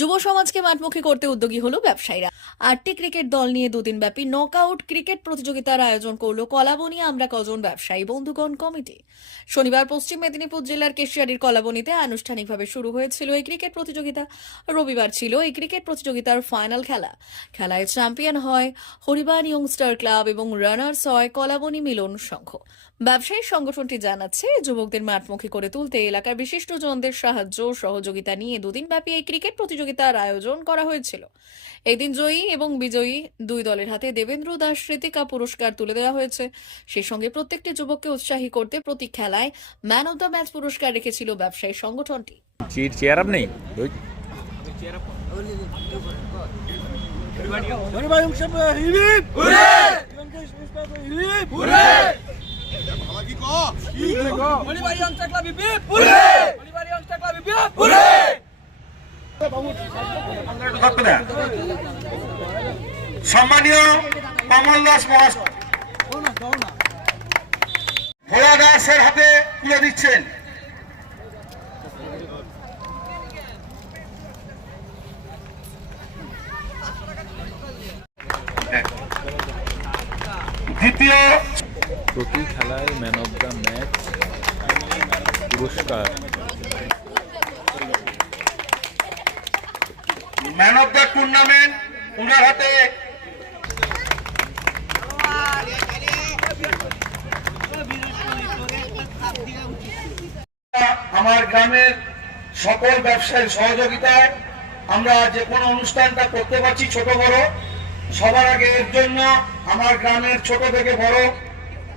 যুব সমাজকে মাঠমুখী করতে উদ্যোগী হলো ব্যবসায়ীরা। 8টি ক্রিকেট দল নিয়ে দুদিনব্যাপী নকআউট ক্রিকেট প্রতিযোগিতার আয়োজন করলো কলাবনী আমরা কজন ব্যবসায়ী বন্ধুগণ কমিটি। শনিবার পশ্চিম মেদিনীপুর জেলার কেশিয়ারির কলাবনীতে আনুষ্ঠানিকভাবে শুরু হয়েছিল এই ক্রিকেট প্রতিযোগিতা। রবিবার ছিল এই ক্রিকেট প্রতিযোগিতার ফাইনাল খেলায় চ্যাম্পিয়ন হয় হরিবান ইয়ংস্টার ক্লাব এবং রানার্স হয় কলাবনী মিলন সংঘ। ব্যবসায়ী সংগঠনটি জানাচ্ছে, যুবকদের মাঠমুখী করে তুলতে এলাকার বিশিষ্টজনদের সাহায্য সহযোগিতা নিয়ে দুদিনব্যাপী এই ক্রিকেট প্রতিযোগিতার আয়োজন করা হয়েছিল। এদিন জয়ী এবং বিজয়ী দুই দলের হাতে দেবেন্দ্র দাস স্মৃতিকা পুরস্কার তুলে দেওয়া হয়েছে। সেই সঙ্গে প্রত্যেকটি যুবককে উৎসাহী করতে প্রতি খেলায় ম্যান অব দ্য ম্যাচ পুরস্কার রেখেছিল ব্যবসায়ী সংগঠনটি। চেয়ার আপ নেই সম্মানীয় কমল দাস মহাশয় ভোলা দাসের হাতে তুলে দিচ্ছেন। দ্বিতীয় প্রতি খেলায় ম্যান অব দ্য ম্যাচ পুরস্কার ম্যান অব দ্য টুর্নামেন্ট উনার হাতে আমার গ্রামের সকল ব্যবসায়ীর সহযোগিতায় আমরা যে কোনো অনুষ্ঠানটা করতে পারছি। ছোট বড় সবার আগে এর জন্য আমার গ্রামের ছোট থেকে বড়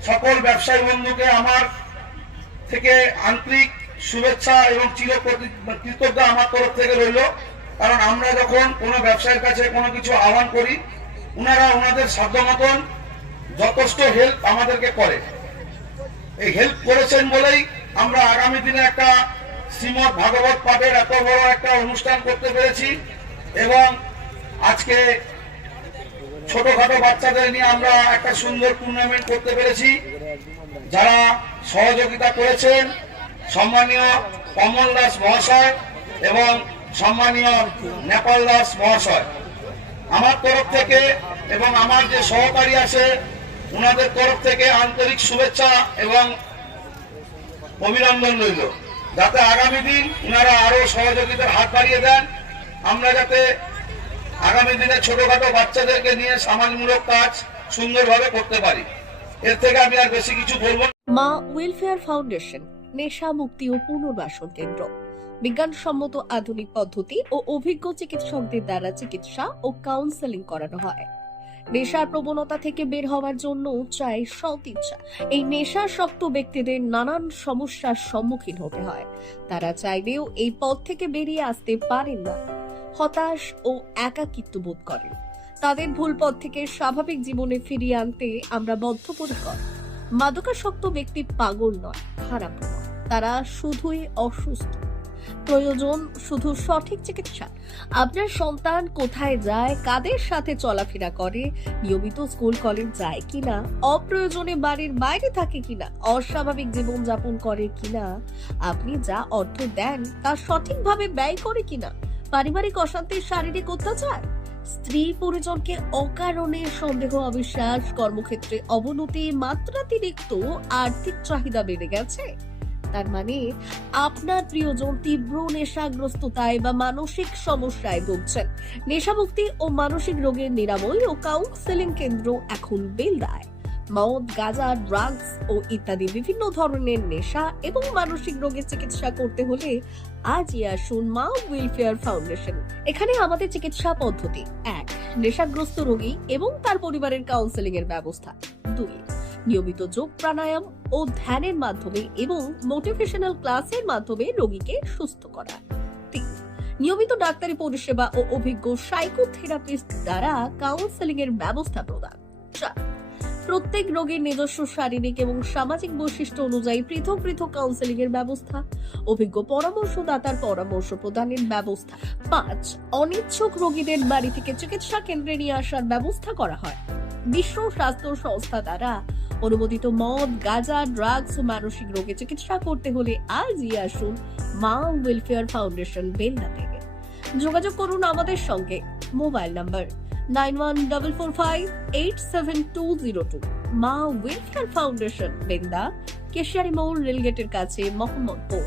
সকল ব্যবসায়ী বন্ধুকে আমার থেকে আন্তরিক শুভেচ্ছা এবং চিরকৃতজ্ঞতা আমার তরফ থেকে রইল। কারণ আমরা যখন কোনো ব্যবসায়ীর কাছে কোনো কিছু আহ্বান করি, ওনারা ওনাদের সাধ্য মতন যথেষ্ট হেল্প আমাদেরকে করে। এই হেল্প করেছেন বলেই আমরা আগামী দিনে একটা শ্রীমদ ভাগবত পাঠের এত বড় একটা অনুষ্ঠান করতে পেরেছি এবং আজকে ছোটখাটো বাচ্চাদের নিয়ে আমরা একটা সুন্দর টুর্নামেন্ট করতে পেরেছি। যারা সহযোগিতা করেছেন সম্মানীয় কমল দাস মহাশয় এবং সম্মানীয় নেপাল দাস মহাশয়, আমার তরফ থেকে এবং আমার যে সহকারী আছে ওনাদের তরফ থেকে আন্তরিক শুভেচ্ছা এবং অভিনন্দন রইল। যাতে আগামী দিন ওনারা আরো সহযোগিতার হাত বাড়িয়ে দেন, আমরা যাতে আগামী দিনে ছোটখাটো বাচ্চাদেরকে নিয়ে সমাজমূলক কাজ সুন্দরভাবে করতে পারি। এর থেকে আমি আর বেশি কিছু বলবো না। মা ওয়েলফেয়ার ফাউন্ডেশন নেশা মুক্তি ও পুনর্বাসন কেন্দ্র। বিজ্ঞানসম্মত আধুনিক পদ্ধতি ও অভিজ্ঞ চিকিৎসকদের দ্বারা চিকিৎসা ও কাউন্সেলিং করানো হয়। নেশার প্রবণতা থেকে বের হওয়ার জন্য চাই সৎ ইচ্ছা। এই নেশাসক্ত ব্যক্তিদের নানান সমস্যার সম্মুখীন হতে হয়। তারা চাইলেও এই পথ থেকে বেরিয়ে আসতে পারেন না, হতাশ ও একাকিত্ব বোধ করেন। তাদের ভুল পথ থেকে স্বাভাবিক জীবনে ফিরিয়ে আনতে আমরা বদ্ধপরিকর। মাদকাসক্ত ব্যক্তি পাগল নয়, খারাপ নয়, তারা শুধুই অসুস্থ। প্রয়োজন শুধু সঠিক চিকিৎসা। আপনার সন্তান কোথায় যায়, কাদের সাথে চলাফেরা করে, নিয়মিত স্কুল কলেজ যায় কিনা, অপ্রয়োজনে বাড়ির বাইরে থাকে কিনা, অস্বাভাবিক জীবন যাপন করে কিনা, আপনি যা অর্থ দেন তা সঠিকভাবে ব্যয় করে কিনা, পারিবারিক অশান্তি, শারীরিক অত্যাচার, স্ত্রী পরিজনকে অকারণে সন্দেহ, অবিশ্বাস, কর্মক্ষেত্রে অবনতি, মাত্রাতিরিক্ত আর্থিক চাহিদা বেড়ে গেছে। তার মানে আপনার প্রিয়জন তীব্র নেশাগ্রস্ততায় বা মানসিক সমস্যায় ভুগছেন। নেশামুক্তি ও মানসিক রোগের নিরাময় ও কাউন্সেলিং কেন্দ্র এখন বেলদায়। মদ, গাঁজা, ড্রাগস ও ইত্যাদি বিভিন্ন ধরনের নেশা এবং মানসিক রোগের চিকিৎসা করতে হলে আজই আসুন মা ওয়েলফেয়ার ফাউন্ডেশন। এখানে আমাদের চিকিৎসা পদ্ধতি: 1. নেশাগ্রস্ত রোগী এবং তার পরিবারের কাউন্সেলিং এর ব্যবস্থা। 2. নিয়মিত যোগ, প্রাণায়াম ও ধ্যানের মাধ্যমে এবং মোটিভেশনাল ক্লাসের মাধ্যমে রোগীকে সুস্থ করা। 3. নিয়মিত ডাক্তারি পরিষেবা ও অভিজ্ঞ সাইকোথেরাপিস্ট দ্বারা কাউন্সেলিং এর ব্যবস্থা প্রদান। 4. প্রত্যেক রোগীর নিজস্ব শারীরিক এবং সামাজিক বৈশিষ্ট্য অনুযায়ী পৃথক পৃথক কাউন্সেলিং এর ব্যবস্থা, অভিজ্ঞ পরামর্শদাতার পরামর্শ প্রদানের ব্যবস্থা। 5. অনিচ্ছুক রোগীদের বাড়ি থেকে চিকিৎসা কেন্দ্রে নিয়ে আসার ব্যবস্থা করা হয়। বিশ্ব স্বাস্থ্য সংস্থা দ্বারা অনুমোদিত মদ, গাঁজা, ড্রাগস ও মানসিক রোগে চিকিৎসা করতে হলে আজই আসুন মা ওয়েলফেয়ার ফাউন্ডেশন বেলদা থেকে। যোগাযোগ করুন আমাদের সঙ্গে। Mobile number 9144587202। মা ওয়েলফেয়ার ফাউন্ডেশন, বেন্দা, কেশিয়ারি মোড়, রেলগেটের কাছে, মোহাম্মদপুর।